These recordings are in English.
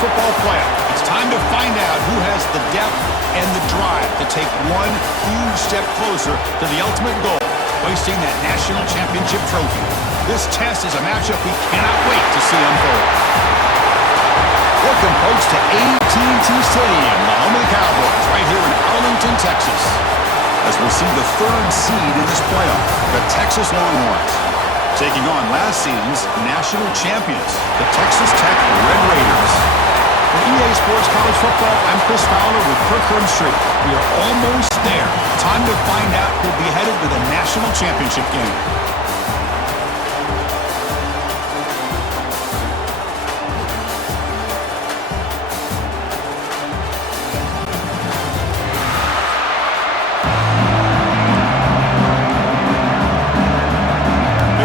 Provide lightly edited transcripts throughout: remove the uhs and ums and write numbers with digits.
football playoff. It's time to find out who has the depth and the drive to take one huge step closer to the ultimate goal, hoisting that national championship trophy. This test is a matchup we cannot wait to see unfold. Welcome, folks, to AT&T Stadium, the home of the Cowboys, right here in Arlington, Texas, as we see the third seed in this playoff, the Texas Longhorns, taking on last season's national champions, the Texas Tech Red Raiders. For EA Sports College Football, I'm Chris Fowler with Kirk Herbstreit. We are almost there. Time to find out who'll be headed to the national championship game.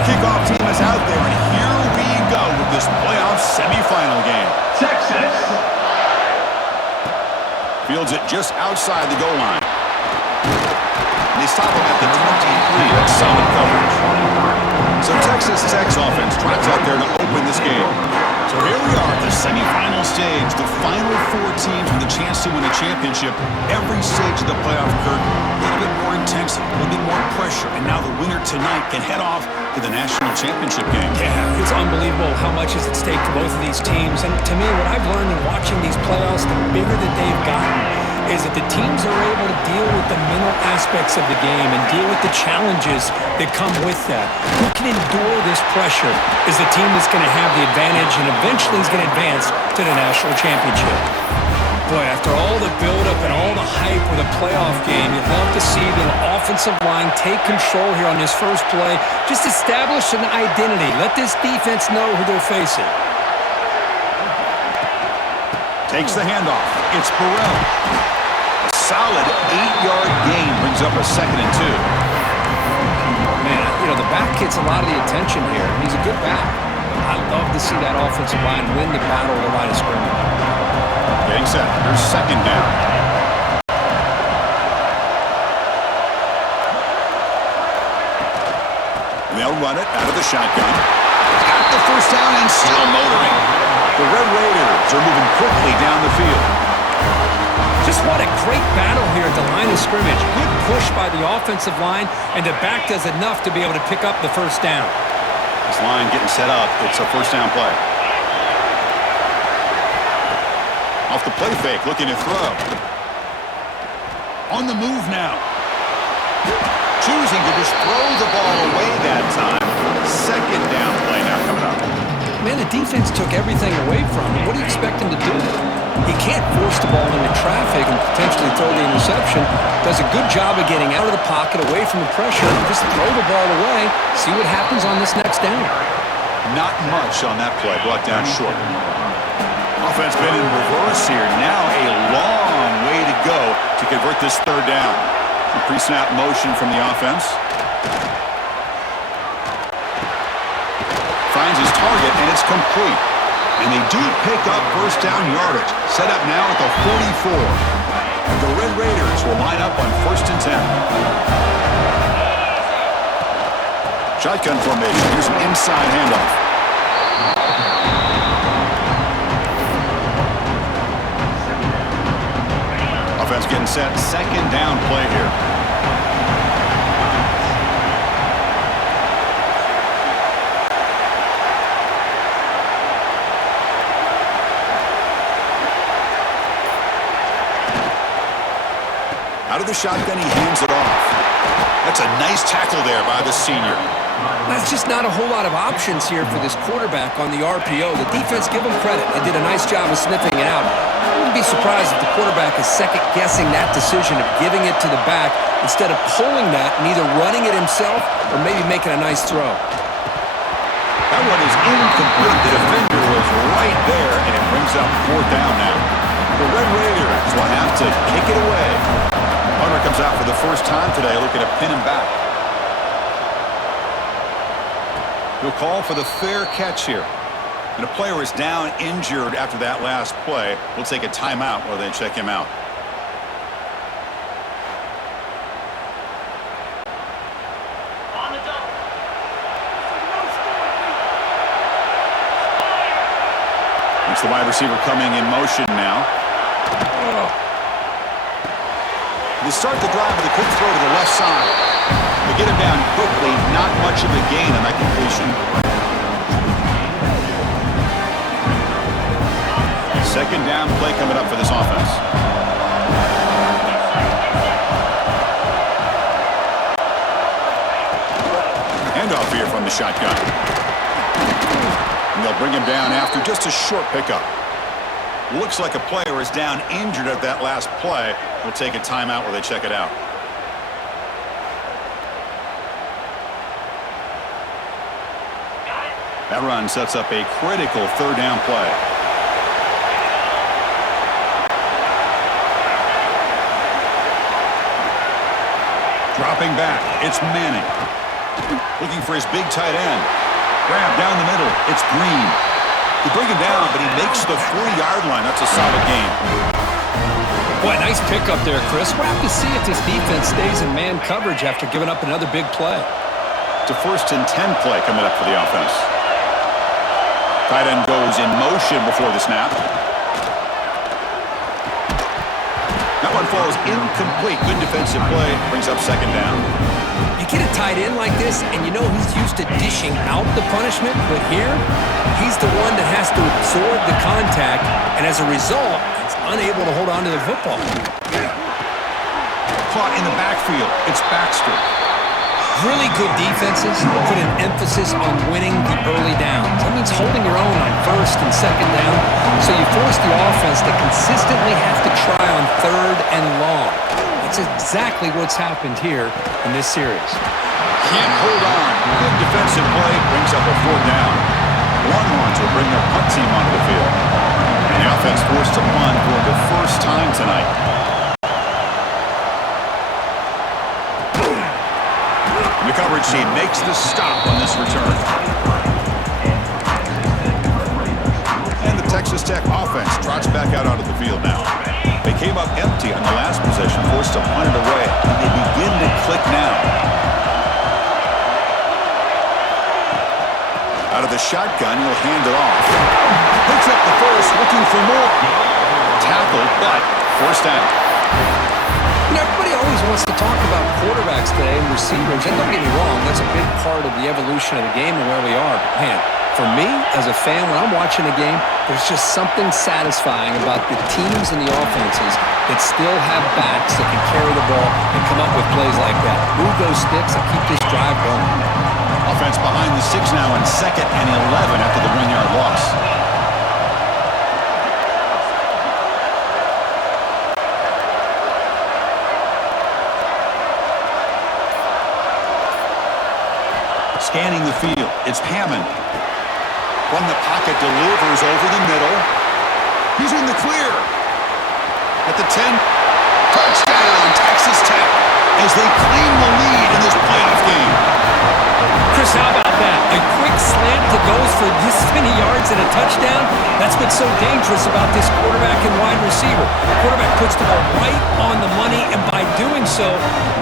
Kickoff team is out there, and here we go with this playoff semifinal game. Texas fields it just outside the goal line. And they stop him at the 23. That's solid coverage. So Texas Tech's offense trots out there to open this game. So here we are at the semifinal stage, the final four teams with a chance to win a championship. Every stage of the playoff, Kirk, a little bit more intensity, a little bit more pressure, and now the winner tonight can head off to the national championship game. Yeah, it's unbelievable how much is at stake for both of these teams. And to me, what I've learned in watching these playoffs, the bigger that they've gotten, is that the teams are able to deal with the mental aspects of the game and deal with the challenges that come with that. Who can endure this pressure is the team that's going to have the advantage and eventually is going to advance to the national championship. Boy, after all the buildup and all the hype with a playoff game, you'd love to see the offensive line take control here on this first play. Just establish an identity. Let this defense know who they're facing. Takes the handoff. It's Burrell. A solid 8-yard gain brings up a 2nd and 2. Man, you know, the back gets a lot of the attention here. He's a good back. I love to see that offensive line win the battle of the line of scrimmage. Getting set. Here's 2nd down. And they'll run it out of the shotgun. Got the first down and still motoring. The Red Raiders are moving quickly down the field. Just what a great battle here at the line of scrimmage. Good push by the offensive line, and the back does enough to be able to pick up the first down. This line getting set up. It's a first down play. Off the play fake, looking to throw. On the move now. Choosing to just throw the ball away that time. 2nd down play now coming up. Man, the defense took everything away from him. What do you expect him to do? He can't force the ball into traffic and potentially throw the interception. Does a good job of getting out of the pocket, away from the pressure, and just throw the ball away. See what happens on this next down. Not much on that play. Brought down short. Offense been in reverse here. Now a long way to go to convert this 3rd down. A pre-snap motion from the offense. Finds his target, and it's complete. And they do pick up first down yardage. Set up now at the 44. And the Red Raiders will line up on 1st and 10. Shotgun formation. Here's an inside handoff. Offense getting set. 2nd down play here. Out of the shotgun, he hands it off. That's a nice tackle there by the senior. That's just not a whole lot of options here for this quarterback on the RPO. The defense, give him credit. They did a nice job of sniffing it out. I wouldn't be surprised if the quarterback is second-guessing that decision of giving it to the back instead of pulling that and either running it himself or maybe making a nice throw. That one is incomplete. The defender was right there, and it brings up 4th down now. The Red Raiders will have to kick it away. Hunter comes out for the first time today, looking to pin him back. He'll call for the fair catch here. And a player is down injured after that last play. We'll take a timeout while they check him out. the wide receiver coming in motion now. They start the drive with a quick throw to the left side. They get him down quickly, not much of a gain on that completion. Second down play coming up for this offense. Handoff here from the shotgun. And they'll bring him down after just a short pickup. Looks like a player is down injured at that last play. We'll take a timeout where they check it out. That run sets up a critical third down play. Dropping back, it's Manning. Looking for his big tight end. Grab down the middle, it's Green. They bring him down, but he makes the 40-yard line. That's a solid game. Boy, nice pickup there, Chris. We'll have to see if this defense stays in man coverage after giving up another big play. It's a 1st and 10 play coming up for the offense. Tight end goes in motion before the snap. That one falls incomplete. Good defensive play. Brings up second down. You get a tight end like this, and you know he's used to dishing out the punishment, but here, he's the one that has to absorb the contact, and as a result, he's unable to hold on to the football. Caught in the backfield. It's Baxter. Really good defenses put an emphasis on winning the early downs. That means holding your own on 1st and 2nd down, so you force the offense to consistently have to try on 3rd and long. That's exactly what's happened here in this series. Can't hold on. Good defensive play. Brings up a 4th down. Longhorns will bring their punt team onto the field. And the offense forced to punt for the first time tonight. The coverage team makes the stop on this return. And the Texas Tech offense trots back out onto the field now. They came up empty on the last possession, forced to punt it away, and they begin to click now. Out of the shotgun, he'll hand it off. Picks up the first, looking for more. Tackled, but forced out. You know, everybody always wants to talk about quarterbacks today and receivers, and don't get me wrong, that's a big part of the evolution of the game and where we are. But man, for me, as a fan, when I'm watching a game, there's just something satisfying about the teams and the offenses that still have backs that can carry the ball and come up with plays like that. Move those sticks and keep this drive going. Offense behind the 6 now in 2nd and 11 after the 1-yard loss. Scanning the field, it's Hammond. From the pocket, delivers over the middle. He's in the clear. At the 10, touchdown, Texas Tech, as they claim the lead in this playoff game. Chris, how about that? A quick slant that goes for this many yards and a touchdown. That's what's so dangerous about this quarterback and wide receiver. The quarterback puts the ball right on the money, and by doing so,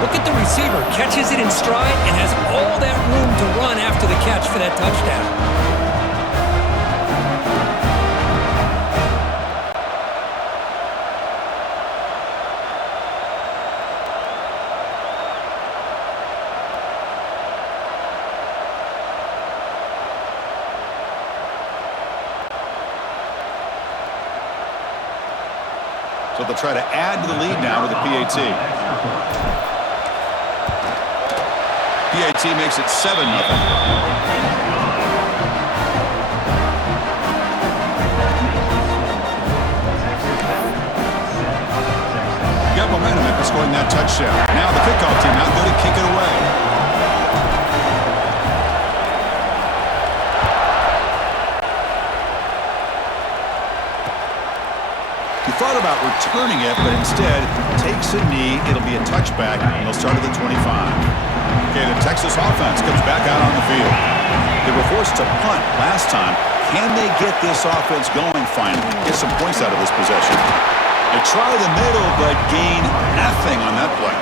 look at the receiver. Catches it in stride and has all that room to run after the catch for that touchdown. So they'll try to add to the lead now with a PAT. PAT makes it 7-0. Got momentum after scoring that touchdown. Now the kickoff team out there to kick it away. Thought about returning it, but instead takes a knee. It'll be a touchback, and they'll start at the 25. Okay, the Texas offense comes back out on the field. They were forced to punt last time. Can they get this offense going finally? Get some points out of this possession. They try the middle, but gain nothing on that play.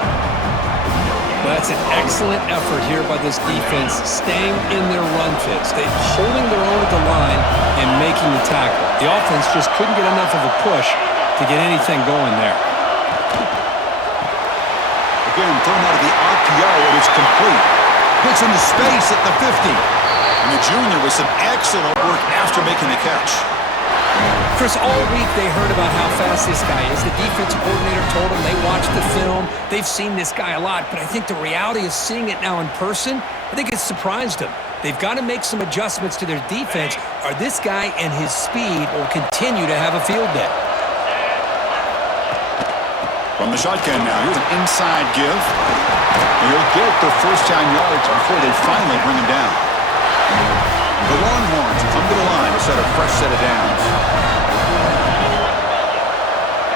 Well, That's an excellent effort here by this defense, staying in their run fits. They're holding their own at the line and making the tackle. The offense just couldn't get enough of a push to get anything going there. Again, thrown out of the RPO, and it's complete. Gets into space at the 50. And the junior with some excellent work after making the catch. Chris, all week they heard about how fast this guy is. The defensive coordinator told them they watched the film. They've seen this guy a lot, but I think the reality of seeing it now in person, I think it's surprised them. They've got to make some adjustments to their defense, or this guy and his speed will continue to have a field day. From the shotgun now, here's an inside give. And he'll get the first down yards before they finally bring him down. The Longhorns come to the line to set a fresh set of downs.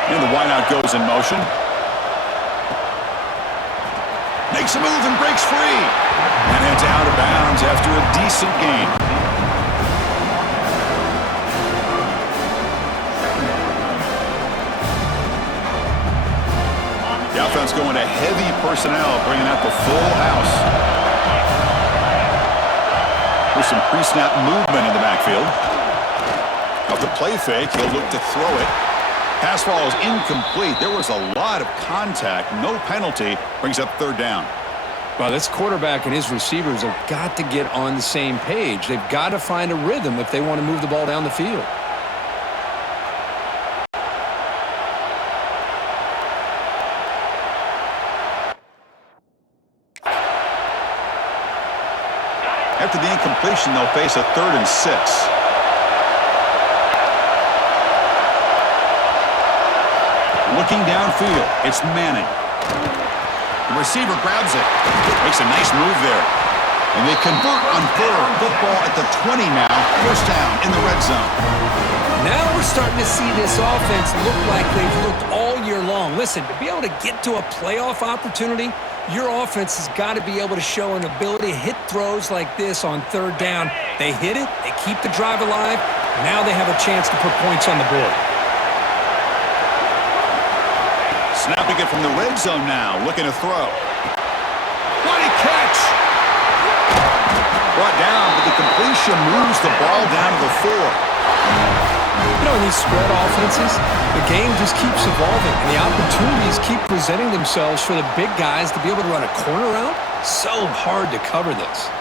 And the wideout goes in motion. Makes a move and breaks free. And heads out of bounds after a decent gain. The offense going to heavy personnel, bringing out the full house. With some pre-snap movement in the backfield. Off the play fake, he'll look to throw it. Pass ball is incomplete. There was a lot of contact. No penalty. Brings up third down. Well, this quarterback and his receivers have got to get on the same page. They've got to find a rhythm if they want to move the ball down the field. After the incompletion, they'll face a 3rd and 6. Looking downfield, it's Manning. The receiver grabs it. Makes a nice move there. And they convert on 3rd. Football at the 20 now. First down in the red zone. Now we're starting to see this offense look like they've looked all year long. Listen, to be able to get to a playoff opportunity, your offense has got to be able to show an ability to hit throws like this on 3rd down. They hit it. They keep the drive alive. Now they have a chance to put points on the board. Snapping it from the red zone now. Looking to throw. What a catch! Brought down, but the completion moves the ball down to the 4. You know, in these spread offenses, the game just keeps evolving, and the opportunities keep presenting themselves for the big guys to be able to run a corner route. So hard to cover this.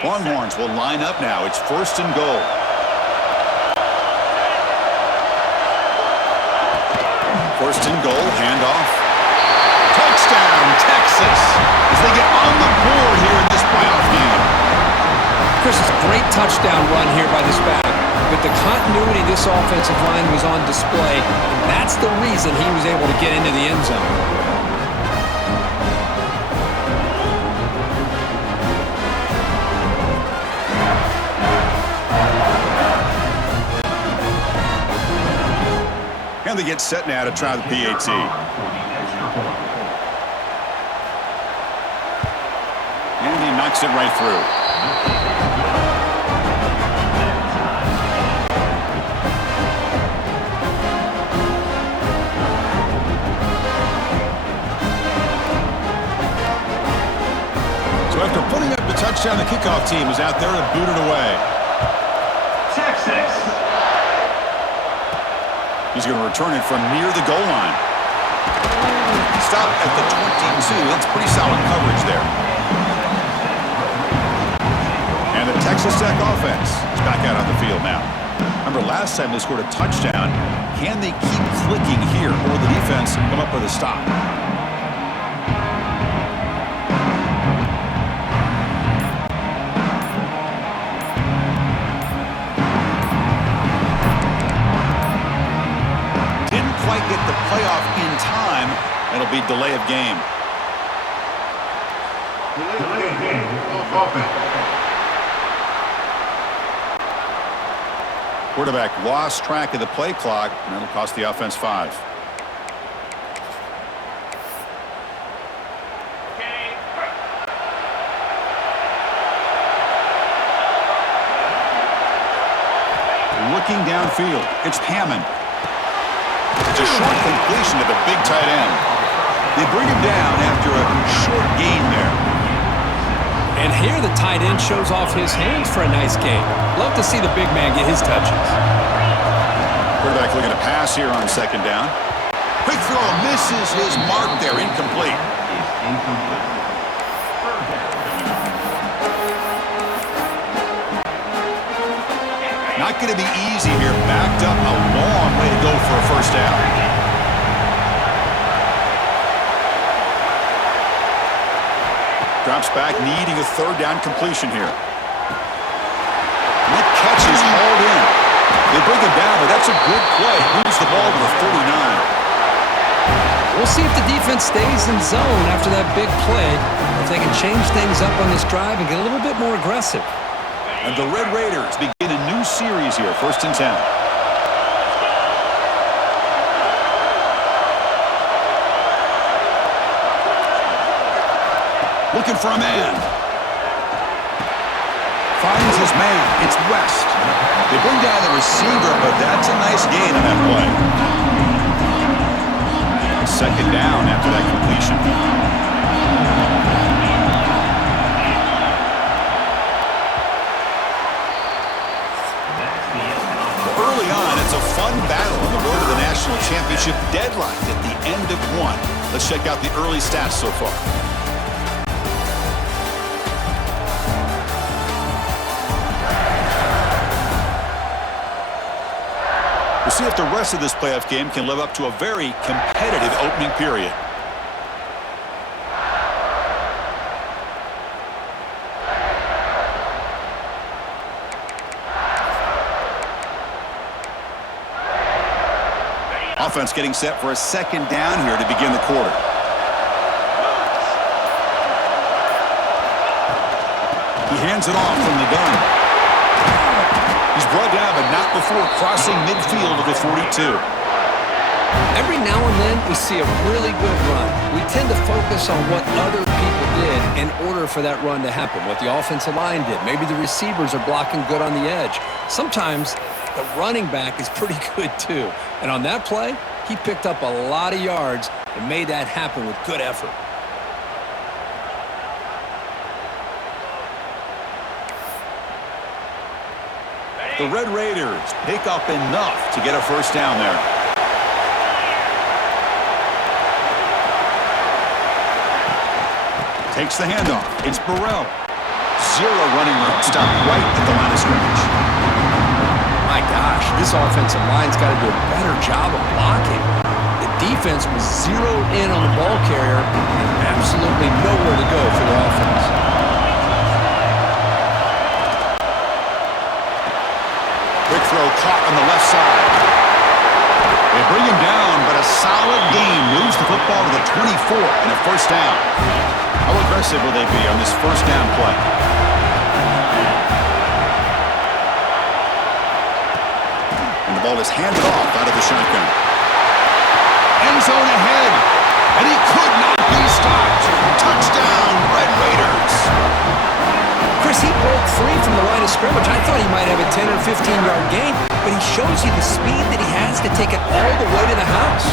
Longhorns will line up now. It's 1st and goal. First and goal, handoff. Touchdown, Texas, as they get on the board here in this playoff game. Chris, it's a great touchdown run here by this back. But the continuity of this offensive line was on display, and that's the reason he was able to get into the end zone. And they get set now to try the PAT. And he knocks it right through. So after putting up the touchdown, the kickoff team is out there to boot it away. Texas. He's going to return it from near the goal line. Stop at the 22. That's pretty solid coverage there. And the Texas Tech offense is back out on the field now. Remember, last time they scored a touchdown. Can they keep clicking here, or the defense come up with a stop? Get the playoff in time. It'll be delay of game. Delay of game. Offense. Quarterback lost track of the play clock, and that'll cost the offense 5. Looking downfield, it's Hammond. It's a short completion to the big tight end. They bring him down after a short gain there. And here the tight end shows off his hands for a nice game. Love to see the big man get his touches. Quarterback looking to pass here on second down. Quick throw misses his mark there, incomplete. Not going to be easy here. Backed up, a long way to go for a first down. Drops back, needing a third down completion here. That catch is hauled in. They bring him down, but that's a good play. Moves the ball to the 39. We'll see if the defense stays in zone after that big play, if they can change things up on this drive and get a little bit more aggressive. And the Red Raiders begin a new series here, 1st and 10. Looking for a man. Finds his man. It's West. They bring down the receiver, but that's a nice gain on that play. Second down after that completion. Early on, it's a fun battle on the road to the national championship, deadlocked at the end of one. Let's check out the early stats so far. We'll see if the rest of this playoff game can live up to a very competitive opening period. Offense getting set for a second down here to begin the quarter. He hands it off from the gun. He's brought down, but not before crossing midfield of the 42. Every now and then, we see a really good run. We tend to focus on what other people did in order for that run to happen, what the offensive line did. Maybe the receivers are blocking good on the edge. Sometimes the running back is pretty good, too. And on that play, he picked up a lot of yards and made that happen with good effort. The Red Raiders pick up enough to get a first down there. Takes the handoff. It's Burrell. Zero running room. Stopped right at the line of scrimmage. My gosh, this offensive line's got to do a better job of blocking. The defense was zeroed in on the ball carrier and absolutely nowhere to go for the offense. Quick throw caught on the left side. They bring him down, but a solid gain moves the football to the 24 and a first down. How aggressive will they be on this first down play? And the ball is handed off out of the shotgun. End zone ahead, and he could not be stopped. Touchdown, Red Raiders. Chris, he broke free from the line of scrimmage. I thought he might have a 10 or 15-yard gain, but he shows you the speed that he has to take it all the way to the house.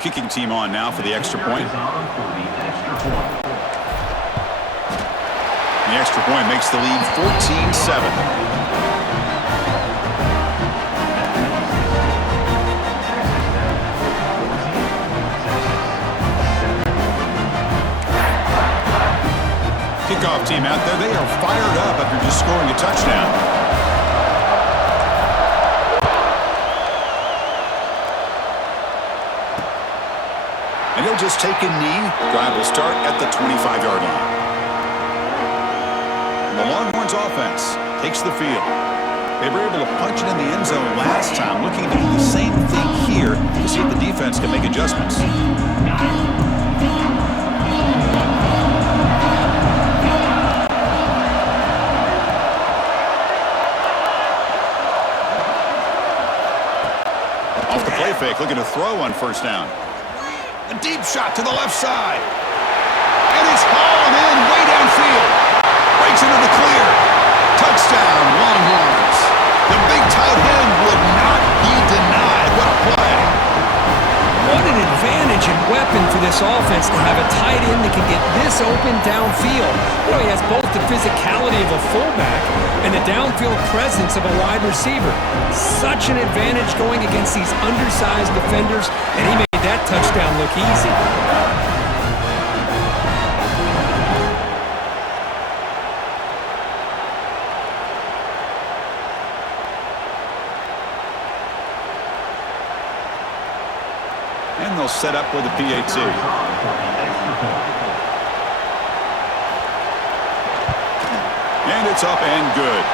Kicking team on now for the extra point. The extra point makes the lead 14-7. Kickoff team out there. They are fired up after just scoring a touchdown. And he'll just take a knee. Drive will start at the 25-yard line. The Longhorns offense takes the field. They were able to punch it in the end zone last time, looking to do the same thing here to see if the defense can make adjustments. Off the play fake, looking to throw on first down. A deep shot to the left side. And it's hauled in way downfield. Breaks into the clear. Touchdown, Longhorns. The big tight end would not be denied. What a play. What an advantage and weapon for this offense to have a tight end that can get this open downfield. You know, he has both the physicality of a fullback and the downfield presence of a wide receiver. Such an advantage going against these undersized defenders, and he made that touchdown look easy. And they'll set up with a PAT. And it's up and good.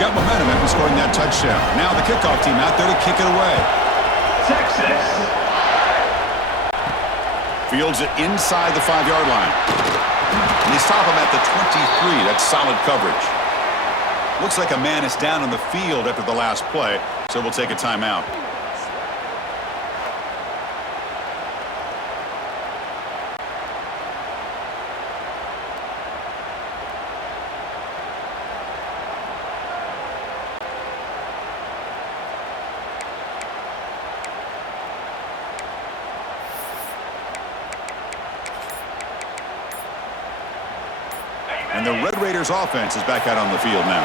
Got momentum after scoring that touchdown. Now the kickoff team out there to kick it away. Texas. Fields it inside the 5-yard line. And they stop him at the 23. That's solid coverage. Looks like a man is down on the field after the last play, so we'll take a timeout. And the Red Raiders offense is back out on the field now.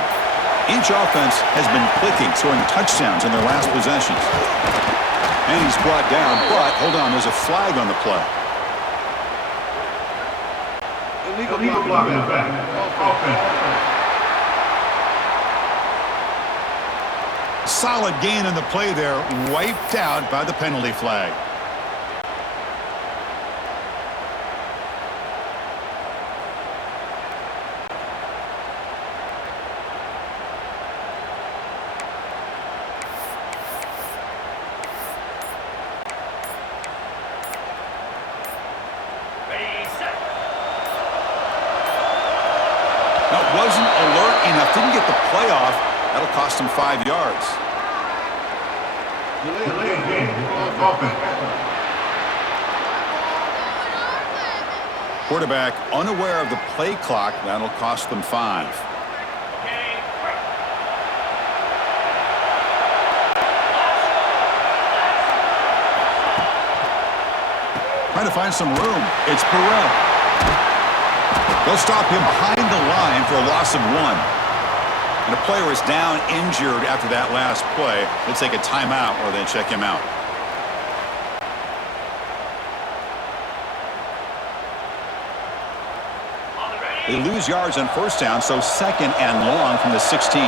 Each offense has been clicking, scoring touchdowns in their last possessions. And he's brought down, but hold on, there's a flag on the play. Illegal block in the back. Offense. Solid gain in the play there, wiped out by the penalty flag. That wasn't alert enough, didn't get the play off. That'll cost him 5 yards. Delayed game. Offense. Quarterback unaware of the play clock. That'll cost them 5. Trying to find some room. It's Burrell. They'll stop him behind the line for a loss of 1. And a player is down injured after that last play. They'll take a timeout or they check him out. They lose yards on first down, so 2nd and long from the 16.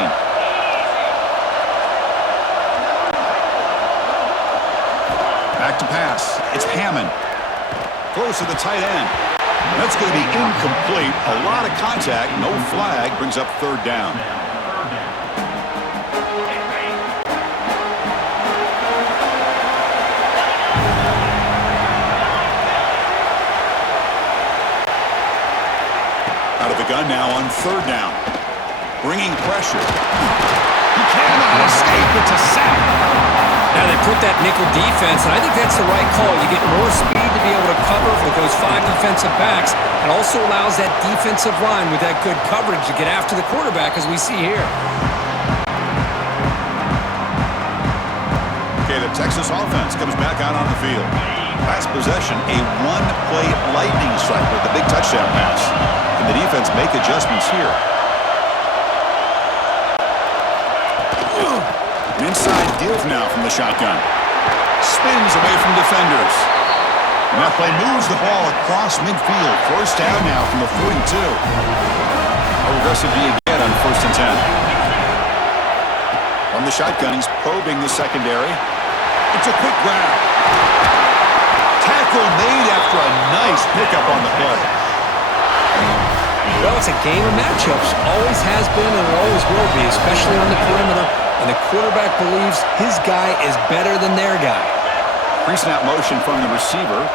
Back to pass. It's Hammond. Close to the tight end. That's going to be incomplete. A lot of contact. No flag. Brings up 3rd down. Out of the gun now on 3rd down. Bringing pressure. He cannot escape. It's a sack. Now they put that nickel defense, and I think that's the right call. You get more speed to be able to cover with those 5 defensive backs, and also allows that defensive line with that good coverage to get after the quarterback, as we see here. Okay, the Texas offense comes back out on the field. Last possession, a 1-play lightning strike with the big touchdown pass. Can the defense make adjustments here? An inside give now from the shotgun. Spins away from defenders. And that play moves the ball across midfield. 1st down now from the 42. How aggressive do you get on 1st and 10? From the shotgun, he's probing the secondary. It's a quick grab. Tackle made after a nice pickup on the play. Well, it's a game of matchups. Always has been and always will be, especially on the perimeter. And the quarterback believes his guy is better than their guy. Pre-snap motion from the receiver.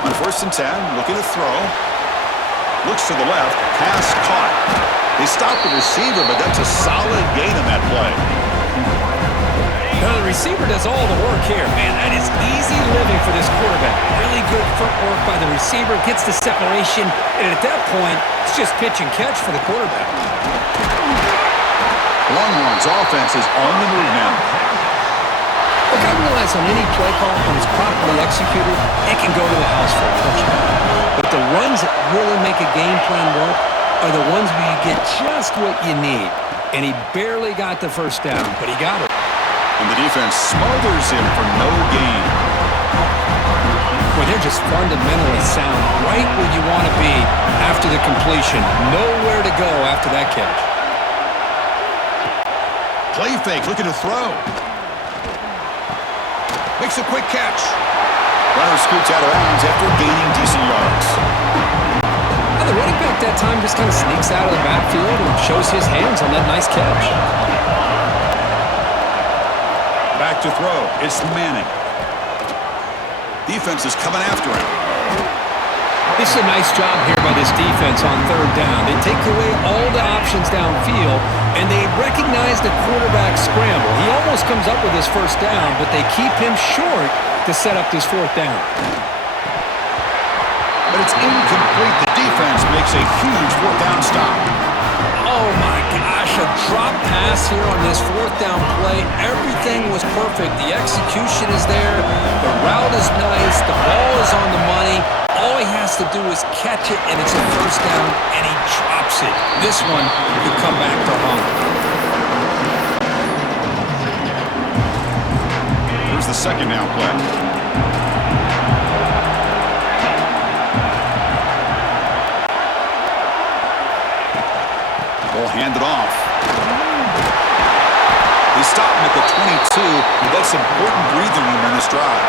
On 1st and 10, looking to throw. Looks to the left. Pass caught. They stopped the receiver, but that's a solid gain on that play. Now, the receiver does all the work here. Man, that is easy living for this quarterback. Really good footwork by the receiver. Gets the separation. And at that point, it's just pitch and catch for the quarterback. Longhorns offense is on the move now. Look, I realize on any play call, when it's properly executed, it can go to the house for a touchdown. But the runs that really make a game plan work are the ones where you get just what you need. And he barely got the first down, but he got it. And the defense smothers him for no gain. Boy, they're just fundamentally sound, right where you want to be after the completion. Nowhere to go after that catch. Play fake, looking to throw. Makes a quick catch. Runner scoots out of bounds after gaining decent yards. Now, the running back that time just kind of sneaks out of the backfield and shows his hands on that nice catch. Back to throw. It's Manning. Defense is coming after him. This is a nice job here by this defense on 3rd down. They take away all the options downfield, and they recognize the quarterback scramble. He almost comes up with his 1st down, but they keep him short to set up this 4th down. But it's incomplete. The defense makes a huge 4th down stop. Oh, my gosh, a drop pass here on this 4th down play. Everything was perfect. The execution is there. The route is nice. The ball is on the money. All he has to do is catch it, and it's a 1st down, and he drops it. This one could come back to haunt. Here's the 2nd down play. Ball handed off. They stop him at the 22. That's important breathing room on this drive.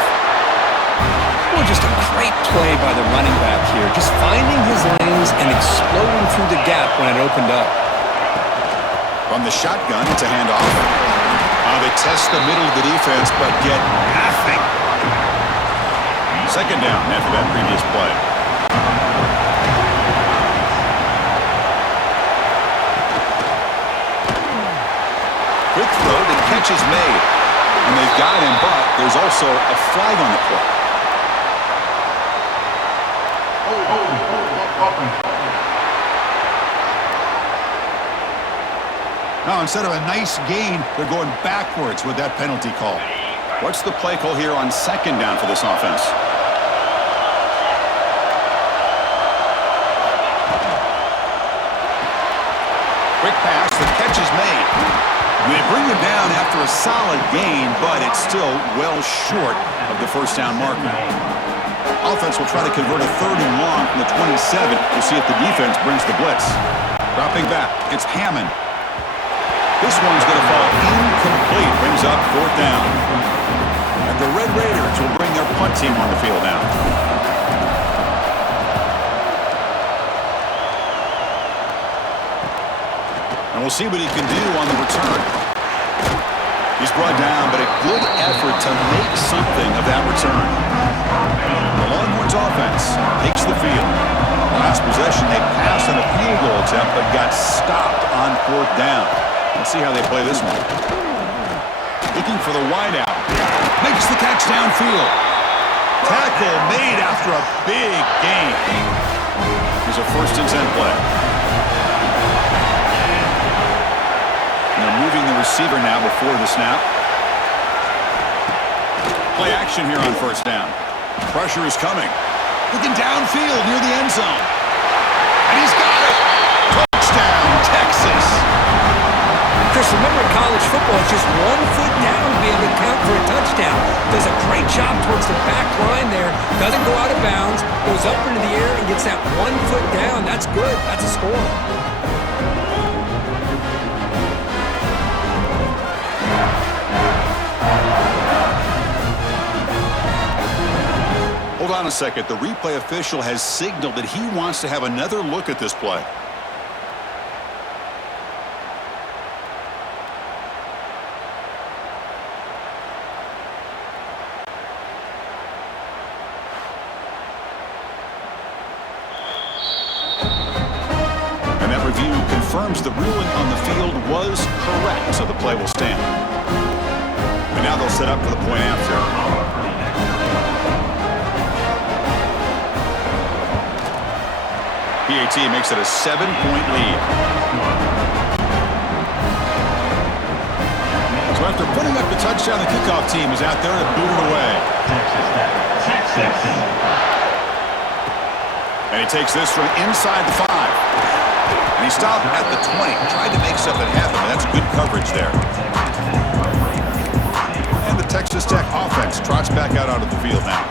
Well, just a great play by the running back here. Just finding his lanes and exploding through the gap when it opened up. From the shotgun, it's a handoff. They test the middle of the defense, but get nothing. 2nd down after that previous play. Quick throw, the catch is made. And they've got him, but there's also a flag on the play. Now, instead of a nice gain, they're going backwards with that penalty call. What's the play call here on 2nd down for this offense? Quick pass, the catch is made. They bring him down after a solid gain, but it's still well short of the 1st down marker. Offense will try to convert a 3rd and long from the 27 to see if the defense brings the blitz. Dropping back, it's Hammond. This one's going to fall incomplete. Brings up 4th down. And the Red Raiders will bring their punt team on the field now. And we'll see what he can do on the return. He's brought down, but a good effort to make something of that return. The Longhorns offense takes the field. Last possession, they passed on a field goal attempt, but got stopped on 4th down. Let's see how they play this one. Looking for the wideout. Makes the catch downfield. Tackle made after a big gain. Here's a 1st and 10 play. And they're moving the receiver now before the snap. Play action here on 1st down. Pressure is coming. Looking downfield near the end zone. And he's got it. Touchdown, Texas. Chris, remember in college football, it's just 1 foot down to be able to count for a touchdown. Does a great job towards the back line there. Doesn't go out of bounds. Goes up into the air and gets that 1 foot down. That's good. That's a score. Hold on a second. The replay official has signaled that he wants to have another look at this play. review confirms the ruling on the field was correct, so the play will stand. And now they'll set up for the point after. PAT makes it a 7-point lead. So after putting up the touchdown, the kickoff team is out there to boot it away. And he takes this from inside the 5. And he stopped at the 20. Tried to make something happen, but that's good coverage there. And the Texas Tech offense trots back out onto the field now.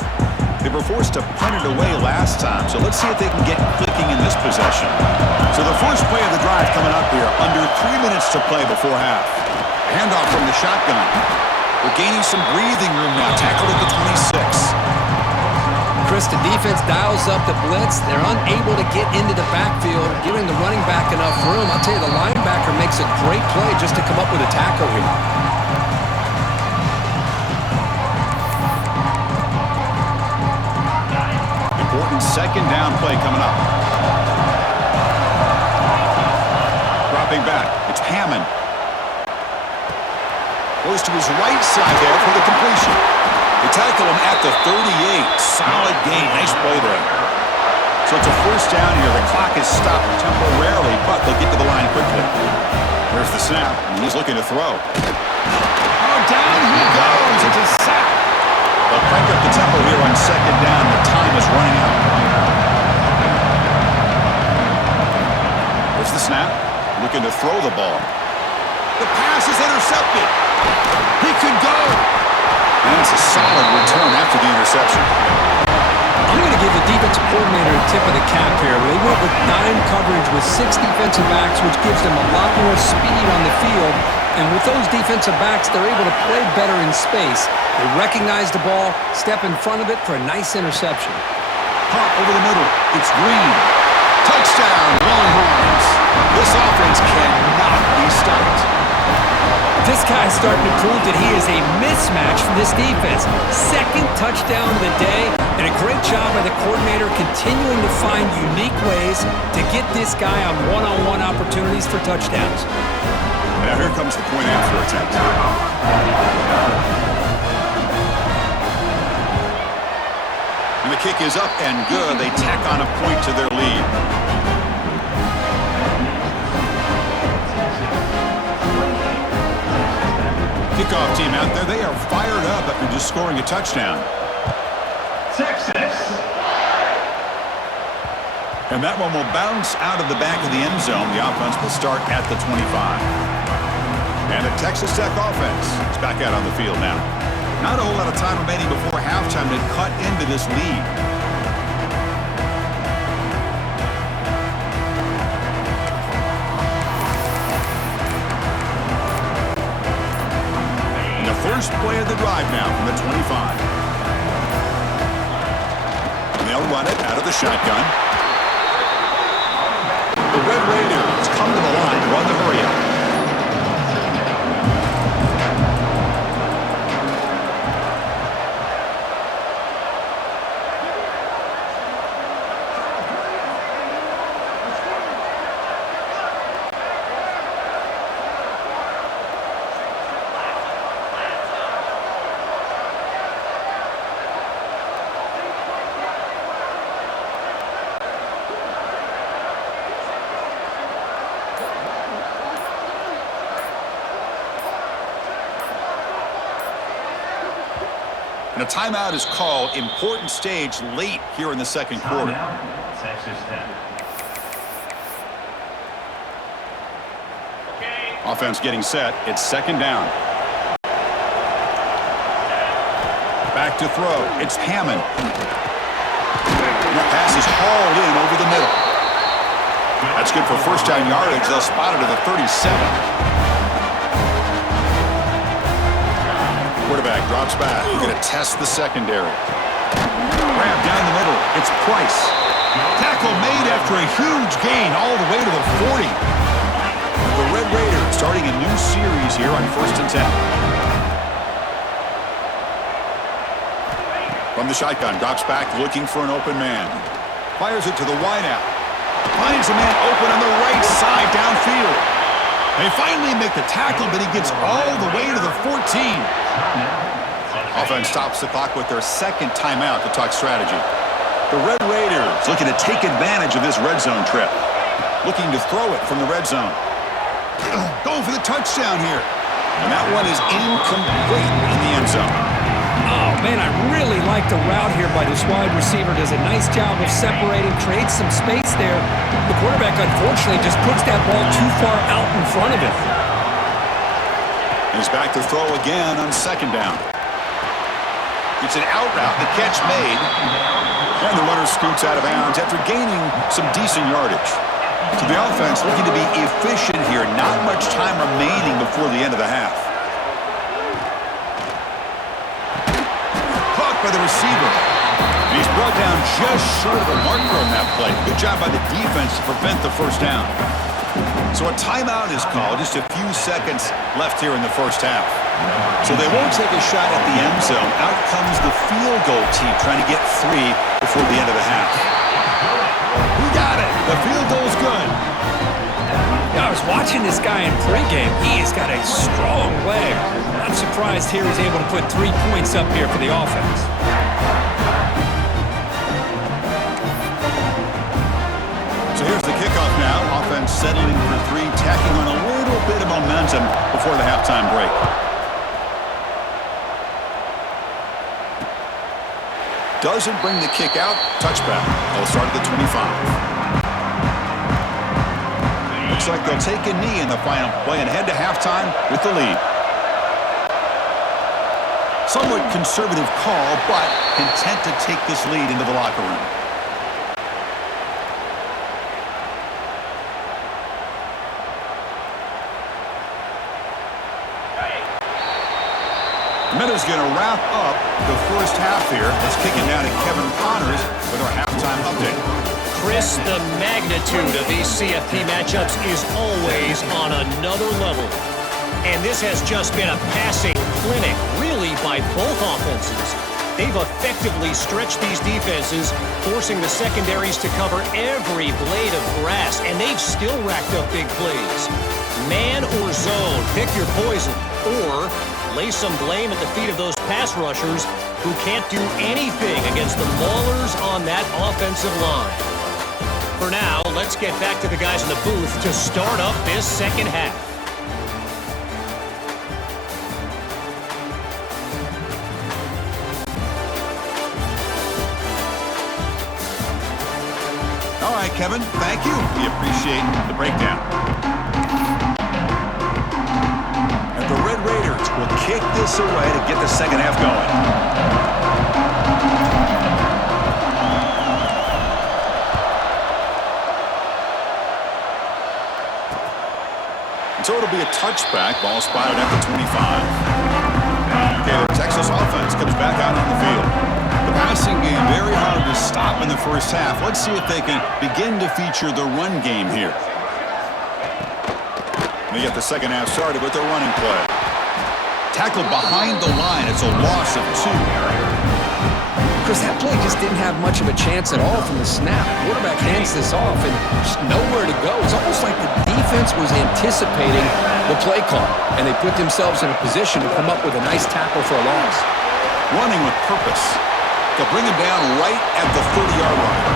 They were forced to punt it away last time, so let's see if they can get clicking in this possession. So the first play of the drive coming up here, under 3 minutes to play before half. Handoff from the shotgun. We're gaining some breathing room now. Tackled at the 26. Chris, the defense dials up the blitz. They're unable to get into the backfield, giving the running back enough room. I'll tell you, the linebacker makes a great play just to come up with a tackle here. Important second down play coming up. Dropping back. It's Hammond. Goes to his right side there for the completion. They tackle him at the 38. Solid gain. Nice play there. So it's a first down here. The clock is stopped temporarily, but they'll get to the line quickly. There's the snap, and he's looking to throw. Oh, down he goes. It's a sack. They'll crank up the tempo here on second down. The time is running out. There's the snap. Looking to throw the ball. The pass is intercepted. He could go. And it's a solid return after the interception. I'm going to give the defensive coordinator a tip of the cap here. They went with 9 coverage with 6 defensive backs, which gives them a lot more speed on the field. And with those defensive backs, they're able to play better in space. They recognize the ball, step in front of it for a nice interception. Pop over the middle. It's Green. Touchdown, Longhorns. This offense cannot be stopped. This guy's starting to prove that he is a mismatch for this defense. Second touchdown of the day, and a great job by the coordinator continuing to find unique ways to get this guy on one-on-one opportunities for touchdowns. Now here comes the point after attempt. And the kick is up and good. They tack on a point to their lead. Kickoff team out there, they are fired up after just scoring a touchdown. Texas. And that one will bounce out of the back of the end zone. The offense will start at the 25. And the Texas Tech offense is back out on the field now. Not a whole lot of time remaining before halftime to cut into this lead. First play of the drive now from the 25. And they'll run it out of the shotgun. The Red Raiders come to the line, run the hurry up. And a timeout is called. Important stage late here in the second quarter. Texas Tech. Offense getting set. It's second down. Back to throw. It's Hammond. And the pass is hauled in over the middle. That's good for first down yardage. They'll spot it at the 37. Quarterback drops back. We're going to test the secondary. Grab down the middle. It's Price. Tackle made after a huge gain all the way to the 40. The Red Raiders starting a new series here on 1st and 10. From the shotgun, drops back looking for an open man. Fires it to the wideout. finds a man open on the right side downfield. They finally make the tackle, but he gets all the way to the 14. Offense stops the clock with their second timeout to talk strategy. The Red Raiders looking to take advantage of this red zone trip. Looking to throw it from the red zone. Going for the touchdown here. And that one is incomplete in the end zone. Oh, man, I really like the route here by this wide receiver. Does a nice job of separating, creates some space there. The quarterback, unfortunately, just puts that ball too far out in front of him. He's back to throw again on second down. It's an out route, the catch made. And the runner scoots out of bounds after gaining some decent yardage. So the offense looking to be efficient here. Not much time remaining before the end of the half. Caught by the receiver. He's brought down just short of the marker on that play. Good job by the defense to prevent the first down. So a timeout is called. Just a few seconds left here in the first half. So they won't take a shot at the end zone. Out comes the field goal team trying to get 3 before the end of the half. We got it. The field goal's good. Yeah, I was watching this guy in pregame. He's got a strong leg. I'm surprised here he's able to put 3 points up here for the offense. So here's the kickoff now. Offense settling for 3, tacking on a little bit of momentum before the halftime break. Doesn't bring the kick out. Touchback. They'll start at the 25. Looks like they'll take a knee in the final play and head to halftime with the lead. Somewhat conservative call, but content to take this lead into the locker room. Minutes going to wrap up the first half here. Let's kick it down to Kevin Connors with our halftime update. Chris, the magnitude of these CFP matchups is always on another level. And this has just been a passing clinic, really, by both offenses. They've effectively stretched these defenses, forcing the secondaries to cover every blade of grass, and they've still racked up big plays. Man or zone, pick your poison, or lay some blame at the feet of those pass rushers who can't do anything against the maulers on that offensive line. For now, let's get back to the guys in the booth to start up this second half. All right, Kevin, thank you. We appreciate the breakdown. And the Red Raiders will kick this away to get the second half going. So it'll be a touchback. Ball spotted at the 25. Okay, the Texas offense comes back out on the field. The passing game very hard to stop in the first half. Let's see if they can begin to feature the run game here. They get the second half started with their running play. Tackled behind the line. It's a loss of 2. Chris, that play just didn't have much of a chance at all from the snap. The quarterback hands this off and just nowhere to go. It's almost like the defense was anticipating the play call, and they put themselves in a position to come up with a nice tackle for a loss. Running with purpose. They'll bring him down right at the 30-yard line.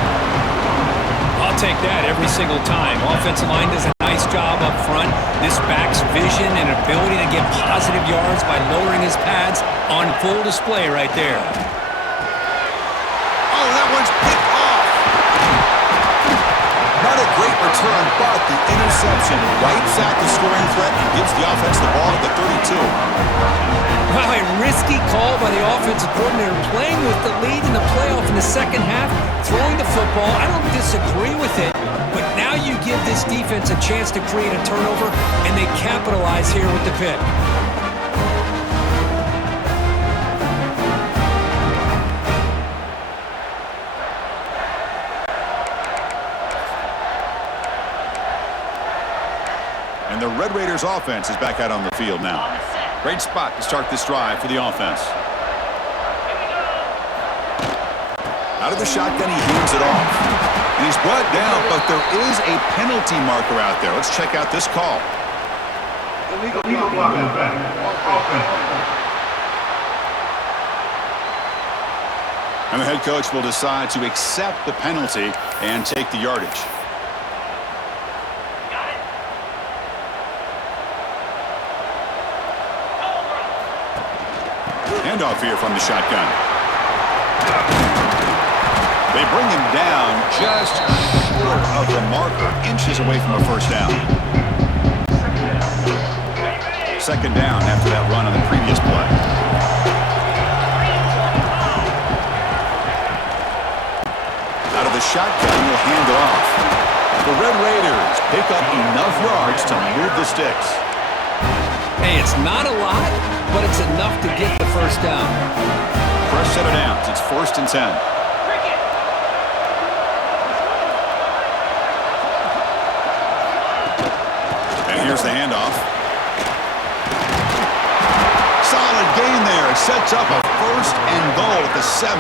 I'll take that every single time. Offensive line does a nice job up front. This back's vision and ability to get positive yards by lowering his pads on full display right there. Oh, that one's picked off. Not a great return, but the interception wipes out the scoring threat and gives the offense the ball at the 32. Wow, a risky call by the offensive coordinator, playing with the lead in the playoff in the second half, throwing the football. I don't disagree with it, but now you give this defense a chance to create a turnover, and they capitalize here with the pick. And the Red Raiders offense is back out on the field now. Great spot to start this drive for the offense. Out of the shotgun, he hands it off. And he's brought down, but there is a penalty marker out there. Let's check out this call. Illegal block on back. Offense. And the head coach will decide to accept the penalty and take the yardage. Handoff here from the shotgun. They bring him down just short of the marker, inches away from a first down. Second down after that run on the previous play. Out of the shotgun, will hand it off. The Red Raiders pick up enough yards to move the sticks. Hey, it's not a lot, but it's enough to get the first down. Fresh set of downs. It's 1st and 10. And here's the handoff. Solid gain there. It sets up a 1st and goal at the 7.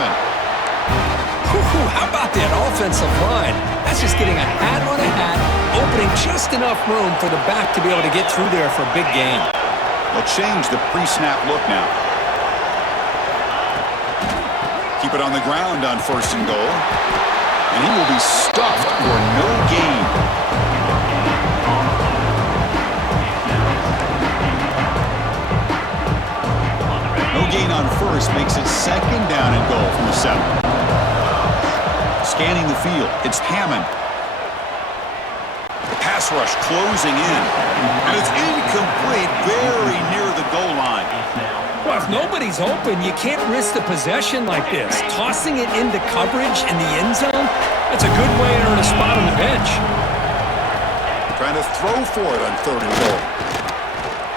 How about that offensive line? That's just getting a hat on a hat, opening just enough room for the back to be able to get through there for a big gain. They'll change the pre-snap look now. Keep it on the ground on 1st and goal. And he will be stuffed for no gain. No gain on 1st makes it 2nd down and goal from the 7. Scanning the field, it's Hammond. The pass rush closing in. And it's incomplete, very near the goal line. Well, if nobody's open, you can't risk the possession like this. Tossing it into coverage in the end zone, that's a good way to earn a spot on the bench. Trying to throw for it on 3rd and goal.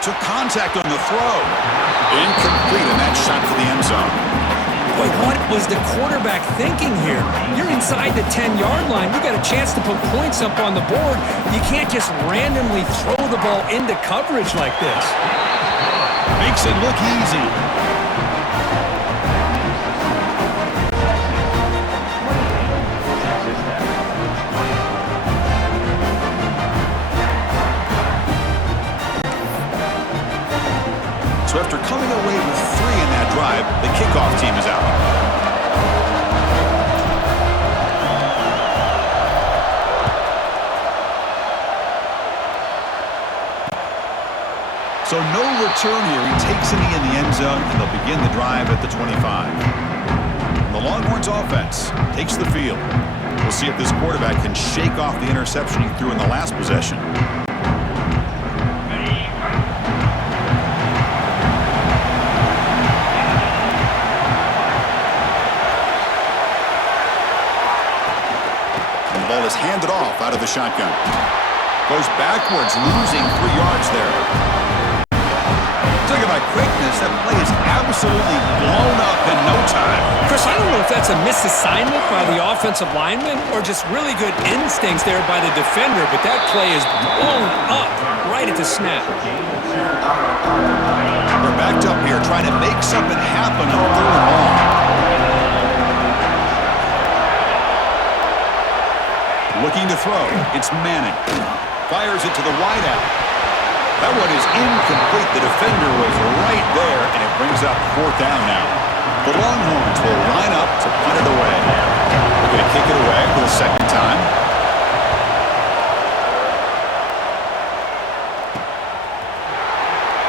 Took contact on the throw. Incomplete, and that shot for the end zone. Boy, what was the quarterback thinking here? You're inside the 10-yard line. You got a chance to put points up on the board. You can't just randomly throw the ball into coverage like this. Makes it look easy. So after coming away with 3 in that drive, the kickoff team is out. So no return here. He takes it in the end zone, and they'll begin the drive at the 25. The Longhorns offense takes the field. We'll see if this quarterback can shake off the interception he threw in the last possession. And the ball is handed off out of the shotgun. Goes backwards, losing 3 yards there. Talk about quickness, that play is absolutely blown up in no time. Chris, I don't know if that's a misassignment by the offensive lineman or just really good instincts there by the defender, but that play is blown up right at the snap. They're backed up here trying to make something happen on 3rd and long. Looking to throw, it's Manning. Fires it to the wideout. That one is incomplete. The defender was right there, and it brings up 4th down now. The Longhorns will line up to punt it away. They're going to kick it away for the 2nd time.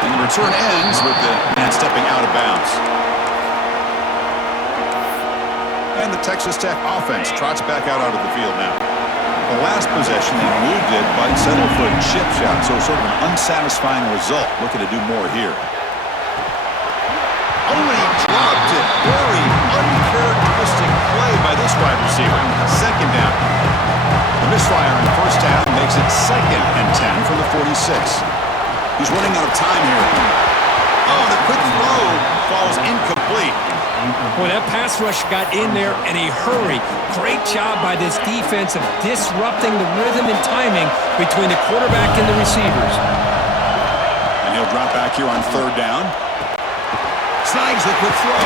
And the return ends with the man stepping out of bounds. And the Texas Tech offense trots back out onto the field now. The last possession, they moved it, but settled for a chip shot, so sort of an unsatisfying result. Looking to do more here. Oh, and he dropped it. Very uncharacteristic play by this wide receiver. 2nd down. The misfire on 1st down makes it 2nd and 10 from the 46. He's running out of time here. Oh, the quick throw falls incomplete. Boy, that pass rush got in there in a hurry. Great job by this defense of disrupting the rhythm and timing between the quarterback and the receivers. And he'll drop back here on 3rd down. Snags the quick throw.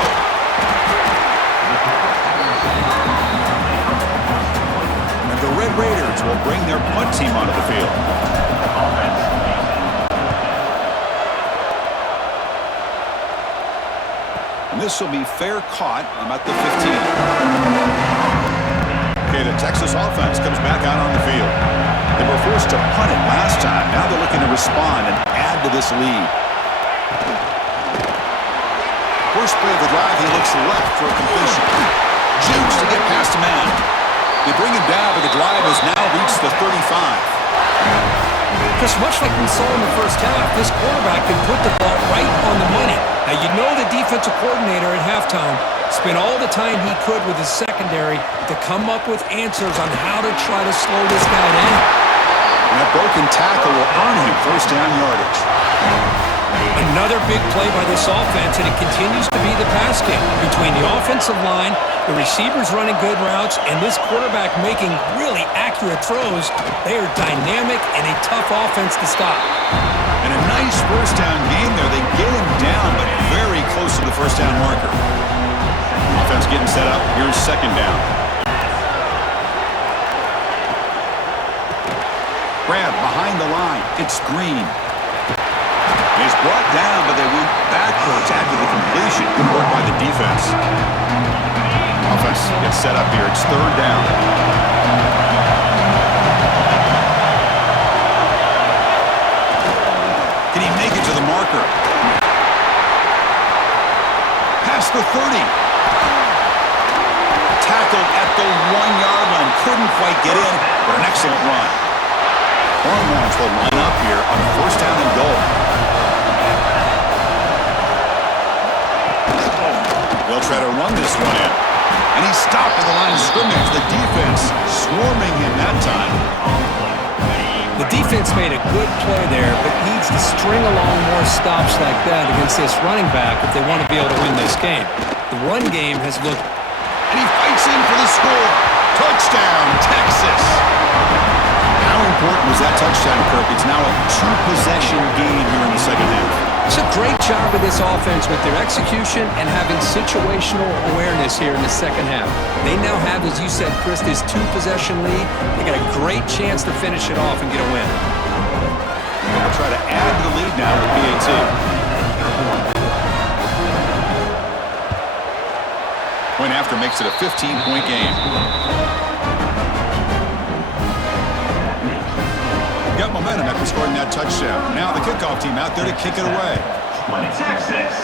And the Raiders will bring their punt team onto the field. And this will be fair caught about the 15. Okay, the Texas offense comes back out on the field. They were forced to punt it last time. Now they're looking to respond and add to this lead. First play of the drive, he looks left for a completion. Juice to get past a man. They bring him down, but the drive has now reached the 35. Just much like we saw in the first half, this quarterback can put the ball right on the money. Now, you know the defensive coordinator at halftime spent all the time he could with his secondary to come up with answers on how to try to slow this guy down. And that broken tackle will earn him first down yardage. Another big play by this offense, and it continues to be the pass game between the offensive line, the receivers running good routes, and this quarterback making really accurate throws. They are dynamic and a tough offense to stop. And a nice first down game there. They get him down, but very close to the first down marker. Offense getting set up. Here's second down. Grab behind the line. It's Green. He's brought down, but they went backwards after the completion. Good work by the defense. Offense gets set up here. It's third down. Can he make it to the marker? Past the 30. Tackled at the 1-yard line. Couldn't quite get in, but an excellent run. Hornets will line up here on first down and goal. They'll try to run this one in. And he's stopped at the line of scrimmage. The defense swarming him that time. The defense made a good play there, but needs to string along more stops like that against this running back if they want to be able to win this game. The run game has looked... And he fights in for the score. Touchdown, Texas. How important was that touchdown, Kirk? It's now a two-possession game here in the second half. It's a great job of this offense with their execution and having situational awareness here in the second half. They now have, as you said, Chris, this two-possession lead. They got a great chance to finish it off and get a win. They'll try to add to the lead now with PAT. Point after makes it a 15-point game. Got momentum after scoring that touchdown. Now the kickoff team out there to kick it away. Texas.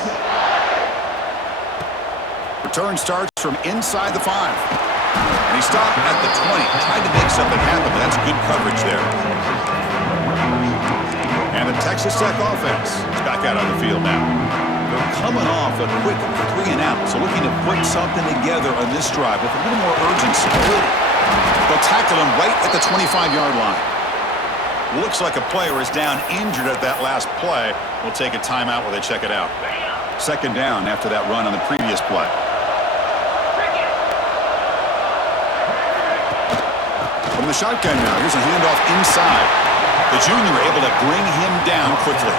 Return starts from inside the 5. And he stopped at the 20. Tried to make something happen, but that's good coverage there. And the Texas Tech offense is back out on the field now. They're coming off a quick 3 and out, so looking to put something together on this drive with a little more urgency. They'll tackle him right at the 25-yard line. Looks like a player is down injured at that last play. We'll take a timeout while they check it out. Second down after that run on the previous play. From the shotgun now, here's a handoff inside. The junior able to bring him down quickly.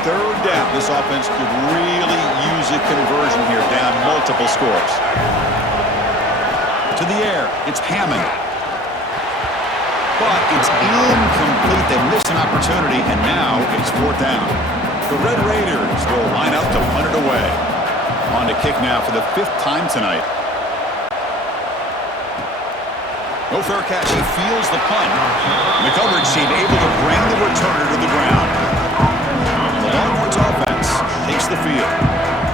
Third down. This offense could really use a conversion here, down multiple scores. To the air, it's Hammond. But it's incomplete. They missed an opportunity, and now it's fourth down. The Red Raiders will line up to punt it away. On to kick now for the 5th time tonight. No fair catch. He feels the punt. The coverage team able to bring the returner to the ground. The Longhorns offense takes the field.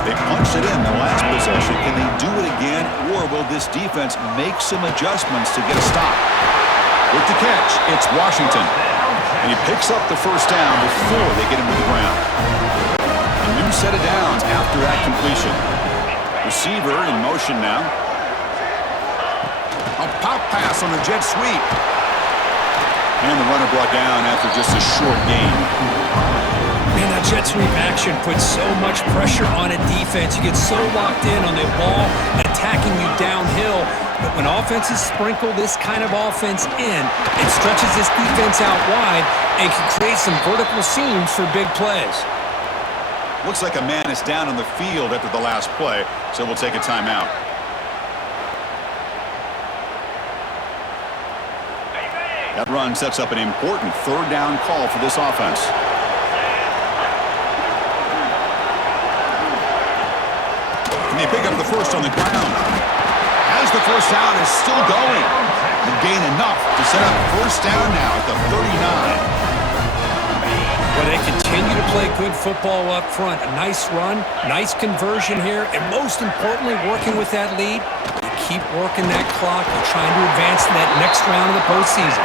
They punched it in the last possession. Can they do it again, or will this defense make some adjustments to get a stop? With the catch, it's Washington. And he picks up the first down before they get him to the ground. A new set of downs after that completion. Receiver in motion now. A pop pass on the jet sweep. And the runner brought down after just a short gain. Man, that jet sweep action puts so much pressure on a defense. You get so locked in on the ball attacking you downhill. But when offenses sprinkle this kind of offense in, it stretches this defense out wide and can create some vertical seams for big plays. Looks like a man is down on the field after the last play, so we'll take a timeout. That run sets up an important third down call for this offense. And they pick up the first on the ground. As the first down is still going. They gain enough to set up first down now at the 39. Well, they continue to play good football up front. A nice run, nice conversion here, and most importantly, working with that lead, you keep working that clock. You're trying to advance to that next round of the postseason.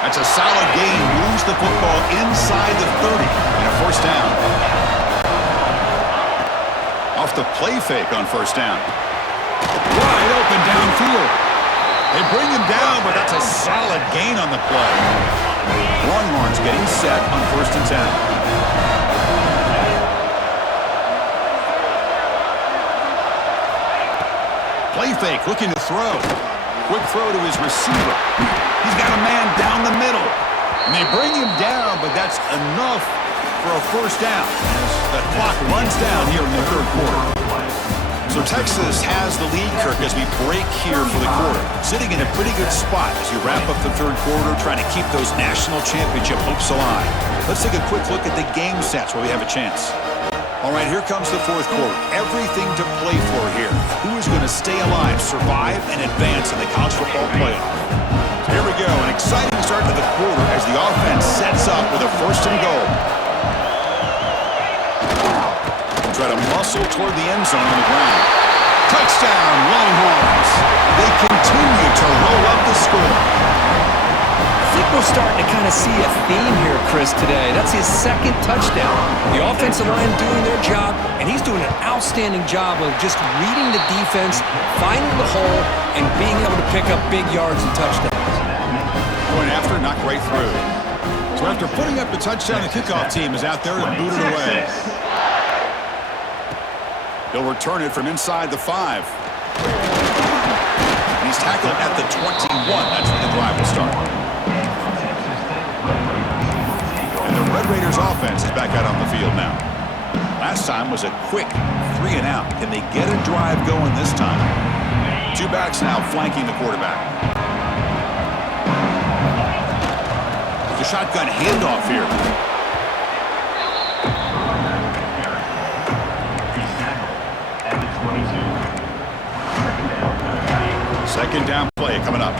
That's a solid gain. Moves the football inside the 30 and a first down. Off the play fake on first down. Wide open downfield. They bring him down, but that's a solid gain on the play. Longhorns getting set on first and 10. Play fake, looking to throw. Quick throw to his receiver. He's got a man down the middle. And they bring him down, but that's enough for a first down. The clock runs down here in the third quarter. So Texas has the lead, Kirk, as we break here for the quarter. Sitting in a pretty good spot as you wrap up the third quarter, trying to keep those national championship hopes alive. Let's take a quick look at the game stats while we have a chance. All right, here comes the fourth quarter. Everything to play for here. Who is going to stay alive, survive, and advance in the college football playoff? So here we go, an exciting start to the quarter as the offense sets up with a first and goal. Try to muscle toward the end zone on the ground. Touchdown, Longhorns. They continue to roll up the score. I think we're starting to kind of see a theme here, Chris, today. That's his second touchdown. The offensive line doing their job, and he's doing an outstanding job of just reading the defense, finding the hole, and being able to pick up big yards and touchdowns. Going after, knocked right through. So after putting up the touchdown, the kickoff team is out there to boot it away. He'll return it from inside the 5. And he's tackled at the 21. That's where the drive will start. And the Red Raiders offense is back out on the field now. Last time was a quick 3 and out. Can they get a drive going this time? 2 backs now flanking the quarterback. The shotgun handoff here. Second down play coming up.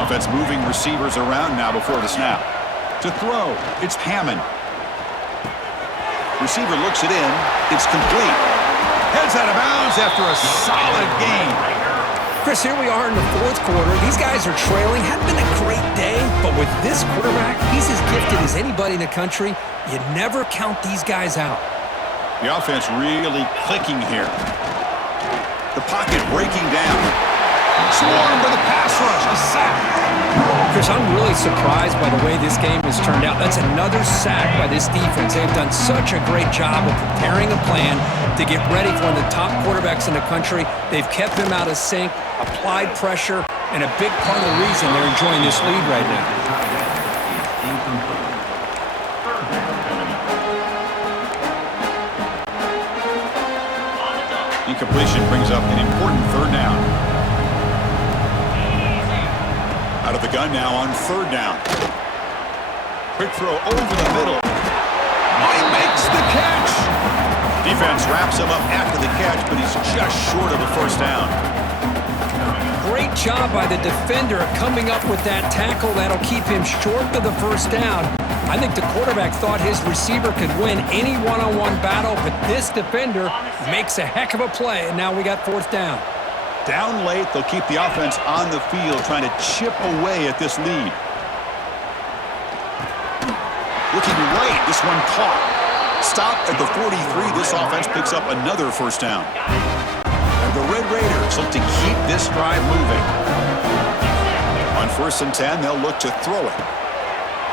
Offense moving receivers around now before the snap. To throw, it's Hammond. Receiver looks it in. It's complete. Heads out of bounds after a solid gain. Chris, here we are in the fourth quarter. These guys are trailing. Hadn't been a great day, but with this quarterback, he's as gifted as anybody in the country. You never count these guys out. The offense really clicking here. The pocket breaking down. Swarmed by the pass rush. A sack. Chris, I'm really surprised by the way this game has turned out. That's another sack by this defense. They've done such a great job of preparing a plan to get ready for one of the top quarterbacks in the country. They've kept him out of sync, applied pressure, and a big part of the reason they're enjoying this lead right now. Incompletion brings up an important third down. Out of the gun now on third down. Quick throw over the middle. Oh, he makes the catch. Defense wraps him up after the catch, but he's just short of a first down. Great job by the defender coming up with that tackle. That'll keep him short of the first down. I think the quarterback thought his receiver could win any one-on-one battle, but this defender makes a heck of a play, and now we got fourth down. Down late, they'll keep the offense on the field, trying to chip away at this lead. Looking right, this one caught. Stop at the 43. This offense picks up another first down. And the Red Raiders look to keep this drive moving. On first and 10, they'll look to throw it.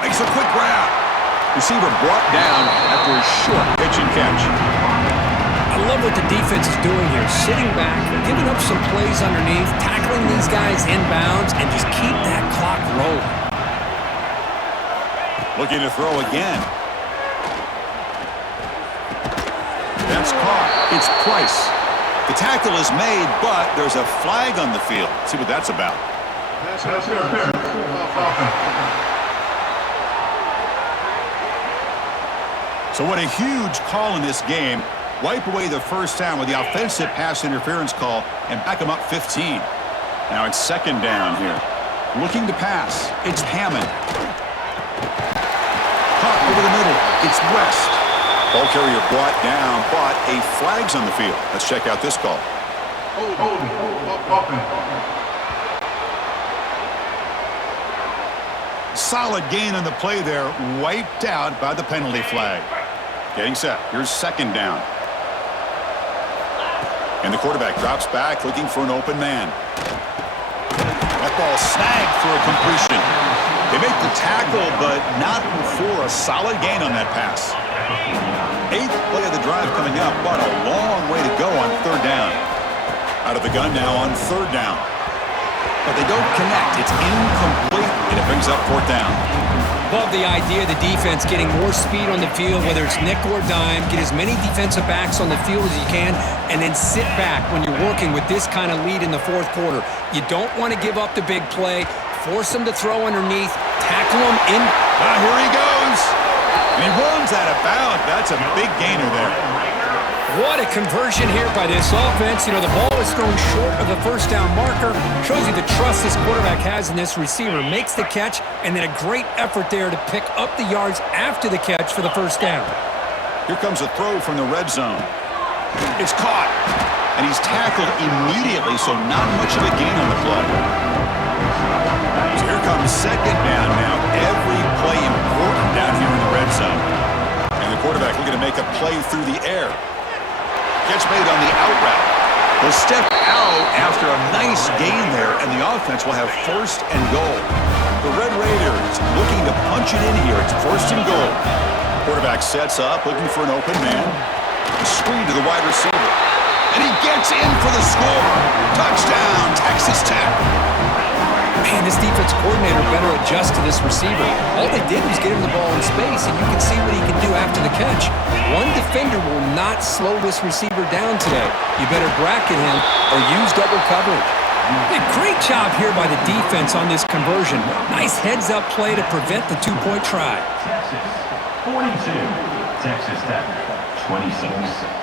Makes a quick grab. Receiver brought down after a short pitch and catch. I love what the defense is doing here. Sitting back, giving up some plays underneath, tackling these guys inbounds, and just keep that clock rolling. Looking to throw again. That's caught. It's Price. The tackle is made, but there's a flag on the field. See what that's about. Pass interference. Offense. So what a huge call in this game. Wipe away the first down with the offensive pass interference call and back them up 15. Now it's second down here. Looking to pass. It's Hammond. Caught over the middle. It's West. Ball carrier brought down, but a flag's on the field. Let's check out this call. Solid gain on the play there. Wiped out by the penalty flag. Getting set. Here's second down. And the quarterback drops back looking for an open man. That ball snagged for a completion. They make the tackle, but not before a solid gain on that pass. 8th play of the drive coming up, but a long way to go on third down. Out of the gun now on third down. But they don't connect. It's incomplete, and it brings up fourth down. Love the idea of the defense getting more speed on the field, whether it's nickel or dime. Get as many defensive backs on the field as you can, and then sit back when you're working with this kind of lead in the fourth quarter. You don't want to give up the big play. Force them to throw underneath. Tackle them in. Here he goes. And he runs out of bounds. That's a big gainer there. What a conversion here by this offense. You know, the ball is thrown short of the first down marker. Shows you the trust this quarterback has in this receiver. Makes the catch, and then a great effort there to pick up the yards after the catch for the first down. Here comes a throw from the red zone. It's caught. And he's tackled immediately, so not much of a gain on the play. So here comes second down now. Every play important down here in the red zone. And the quarterback looking to make a play through the air. Catch made on the out route. He'll step out after a nice gain there, and the offense will have first and goal. The Red Raiders looking to punch it in here. It's first and goal. Quarterback sets up, looking for an open man. A screen to the wide receiver. And he gets in for the score. Touchdown, Texas Tech. Man, this defense coordinator better adjust to this receiver. All they did was get him the ball in space, and you can see what he can do after the catch. One defender will not slow this receiver down today. You better bracket him or use double coverage. Great job here by the defense on this conversion. Nice heads-up play to prevent the two-point try. Texas 42, Texas Tech 26.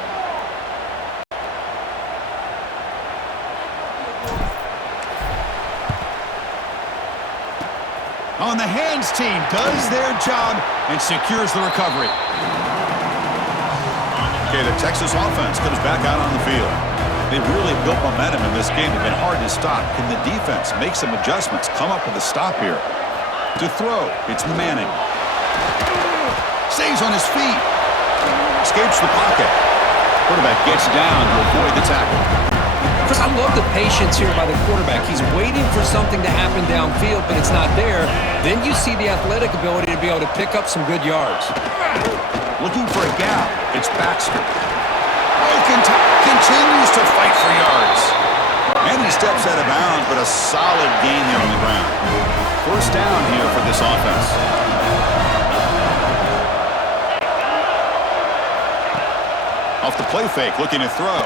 On the hands team does their job and secures the recovery. Okay, the Texas offense comes back out on the field. They've really built momentum in this game. It's been hard to stop. Can the defense make some adjustments, come up with a stop here? To throw, it's Manning. Stays on his feet. Escapes the pocket. Quarterback gets down to avoid the tackle. I love the patience here by the quarterback. He's waiting for something to happen downfield, but it's not there. Then you see the athletic ability to be able to pick up some good yards. Looking for a gap. It's Baxter. Continues to fight for yards. And he steps out of bounds, but a solid gain there on the ground. First down here for this offense. Off the play fake, looking to throw.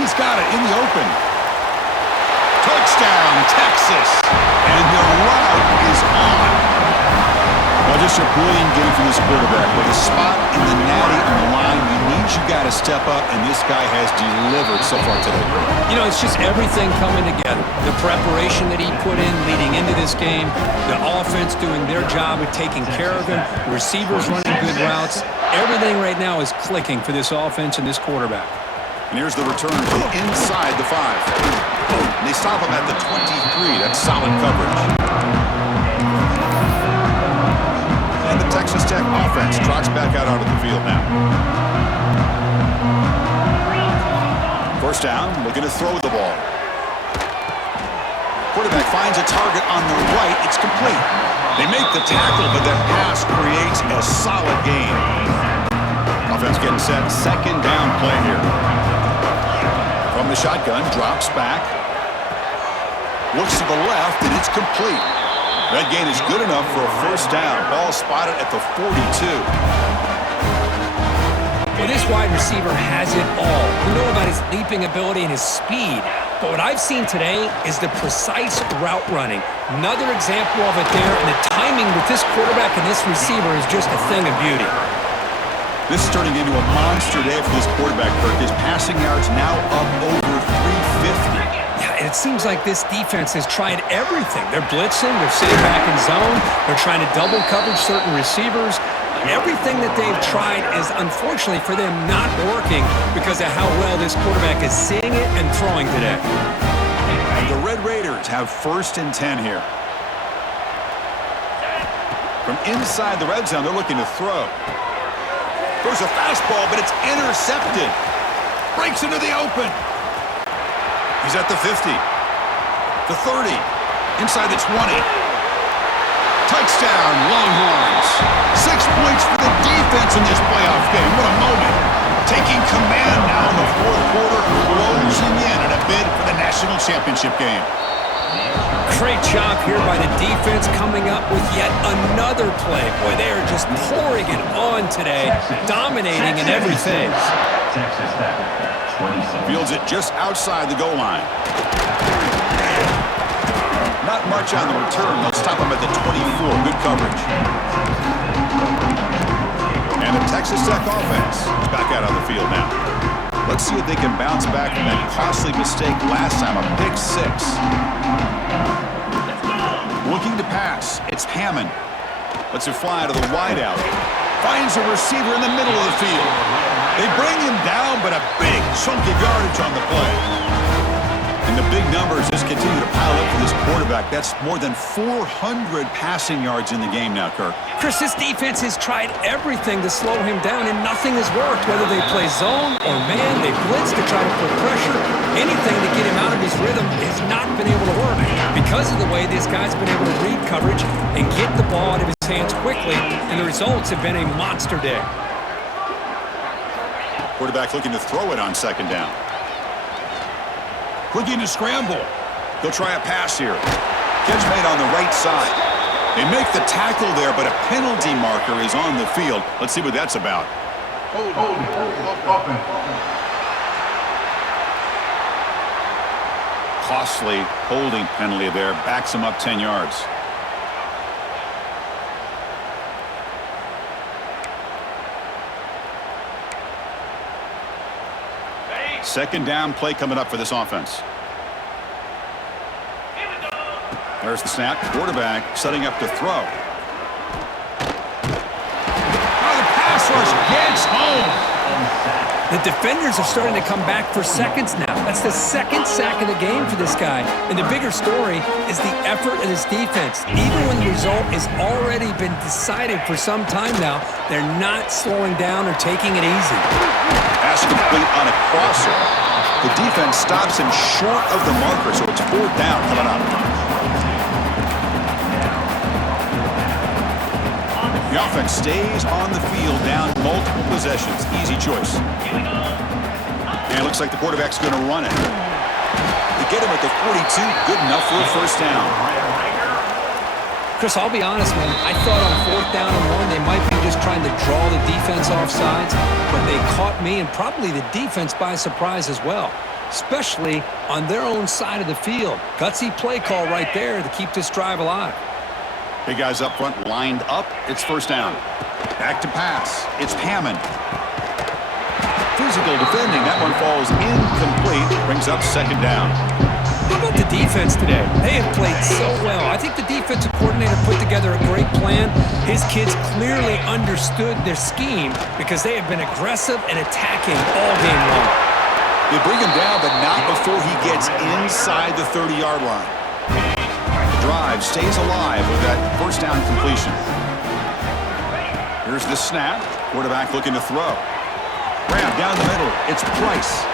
He's got it in the open. Touchdown, Texas. And the route is on. Well, just a brilliant game from this quarterback. With a spot in the natty on the line, you got to step up, and this guy has delivered so far today. You know, it's just everything coming together. The preparation that he put in leading into this game, the offense doing their job of taking care of him, receivers running good routes. Everything right now is clicking for this offense and this quarterback. And here's the return from inside the 5. And they stop him at the 23. That's solid coverage. And the Texas Tech offense trots back out onto the field now. First down, looking to throw the ball. Quarterback finds a target on the right. It's complete. They make the tackle, but that pass creates a solid gain. Offense getting set. Second down play here. From the shotgun, drops back. Looks to the left, and it's complete. That gain is good enough for a first down. Ball spotted at the 42. Well, this wide receiver has it all. We know about his leaping ability and his speed. But what I've seen today is the precise route running. Another example of it there, and the timing with this quarterback and this receiver is just a thing of beauty. This is turning into a monster day for this quarterback, Kirk. His passing yards now up over 350. Yeah, and it seems like this defense has tried everything. They're blitzing, they're sitting back in zone, they're trying to double coverage certain receivers. Everything that they've tried is, unfortunately for them, not working because of how well this quarterback is seeing it and throwing today. And the Red Raiders have 1st and 10 here. From inside the red zone, they're looking to throw. There's a fastball, but it's intercepted. Breaks into the open. He's at the 50. The 30. Inside the 20. Touchdown, Longhorns. 6 points for the defense in this playoff game. What a moment. Taking command now in the 4th quarter, closing in a bid for the national championship game. Great job here by the defense coming up with yet another play. Boy, they are just pouring it on today, dominating in every phase. Texas Tech, 27. Fields it just outside the goal line. Not much on the return. They'll stop him at the 24. Good coverage. And the Texas Tech offense is back out on the field now. Let's see if they can bounce back from that costly mistake last time, a pick 6. Looking to pass. It's Hammond. Lets it fly to the wideout. Finds a receiver in the middle of the field. They bring him down, but a big chunk of yardage on the play. And the big numbers just continue to pile up for this quarterback. That's more than 400 passing yards in the game now, Kirk. Chris, this defense has tried everything to slow him down, and nothing has worked. Whether they play zone or man, they blitz to try to put pressure. Anything to get him out of his rhythm has not been able to work because of the way this guy's been able to read coverage and get the ball out of his hands quickly, and the results have been a monster day. Quarterback looking to throw it on 2nd down. Looking to scramble. They'll try a pass here. Catch made on the right side. They make the tackle there, but a penalty marker is on the field. Let's see what that's about. Costly holding penalty there. Backs him up 10 yards. Second down play coming up for this offense. There's the snap. Quarterback setting up to throw. Oh, the pass rush gets home. The defenders are starting to come back for seconds now. That's the 2nd sack of the game for this guy. And the bigger story is the effort of this defense. Even when the result has already been decided for some time now, they're not slowing down or taking it easy. Pass complete on a crosser. The defense stops him short of the marker, so it's 4th down coming up. The offense stays on the field down multiple possessions. Easy choice. And it looks like the quarterback's going to run it. They get him at the 42. Good enough for a 1st down. Chris, I'll be honest, man. I thought on 4th down and 1, they might be just trying to draw the defense off sides, but they caught me and probably the defense by surprise as well, especially on their own side of the field. Gutsy play call right there to keep this drive alive. Big guys up front lined up. It's 1st down. Back to pass. It's Hammond. Physical defending. That one falls incomplete. Brings up 2nd down. How about the defense today? They have played so well. I think the defensive coordinator put together a great plan. His kids clearly understood their scheme because they have been aggressive and attacking all game long. They bring him down, but not before he gets inside the 30-yard line. The drive stays alive with that 1st down completion. Here's the snap. Quarterback looking to throw. Grab down the middle. It's Price.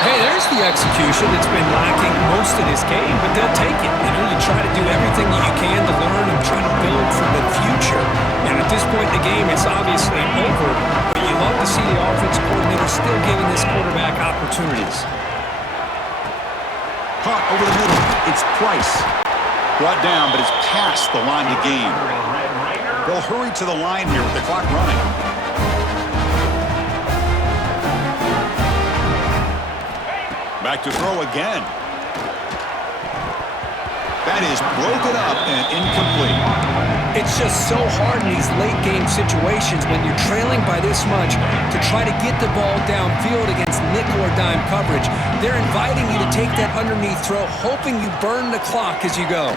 Hey, there's the execution that's been lacking most of this game, but they'll take it. You know, you try to do everything that you can to learn and try to build for the future. And at this point in the game, it's obviously over, but you love to see the offensive coordinator still giving this quarterback opportunities. Caught over the middle. It's Price. Brought down, but it's past the line to gain. They'll hurry to the line here with the clock running. Back to throw again. That is broken up and incomplete. It's just so hard in these late-game situations when you're trailing by this much to try to get the ball downfield against nickel or dime coverage. They're inviting you to take that underneath throw, hoping you burn the clock as you go.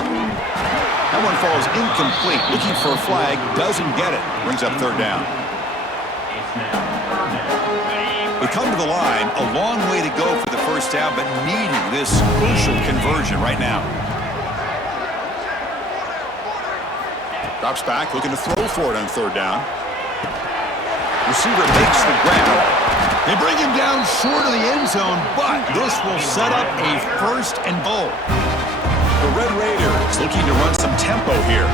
That one falls incomplete. Looking for a flag, doesn't get it. Brings up third down. We come to the line, a long way to go for the first down, but needing this crucial conversion right now. Drops back, looking to throw for it on third down. Receiver makes the grab. They bring him down short of the end zone, but this will set up a first and goal. The Red Raiders looking to run some tempo here.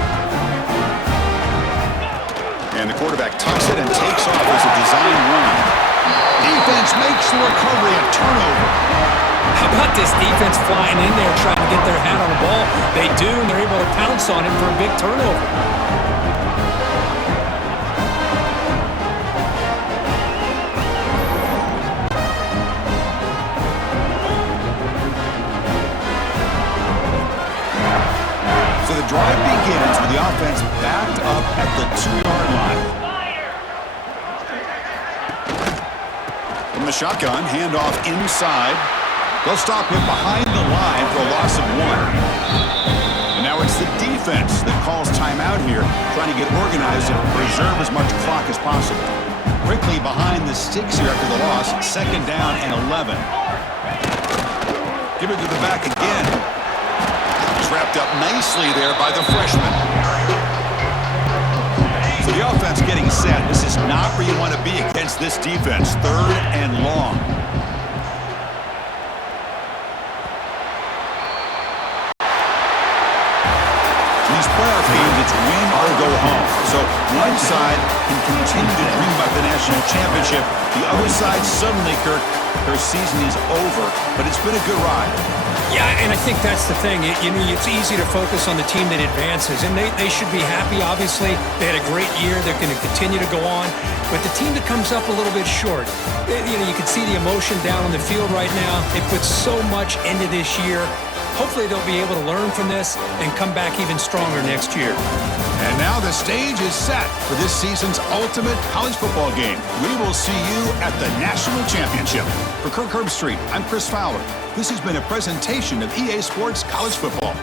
And the quarterback tucks it and takes off as a design run. Defense makes the recovery, a turnover. How about this defense flying in there trying to get their hat on the ball? They do, and they're able to pounce on it for a big turnover. So the drive begins with the offense backed up at the 2-yard line. From the shotgun, handoff inside. They'll stop him behind the line for a loss of 1. And now it's the defense that calls timeout here, trying to get organized and preserve as much clock as possible. Quickly behind the sticks here after the loss, second down and 11. Give it to the back again. He's wrapped up nicely there by the freshman. So the offense getting set. This is not where you want to be against this defense. Third and long. These playoff games, it's win or go home. So one side can continue to dream about the national championship. The other side suddenly, Kirk, their season is over, but it's been a good ride. Yeah, and I think that's the thing. It's easy to focus on the team that advances, and they should be happy, obviously. They had a great year. They're going to continue to go on. But the team that comes up a little bit short, you can see the emotion down on the field right now. They put so much into this year. Hopefully they'll be able to learn from this and come back even stronger next year. And now the stage is set for this season's ultimate college football game. We will see you at the national championship. For Kirk Herbstreit, I'm Chris Fowler. This has been a presentation of EA Sports College Football.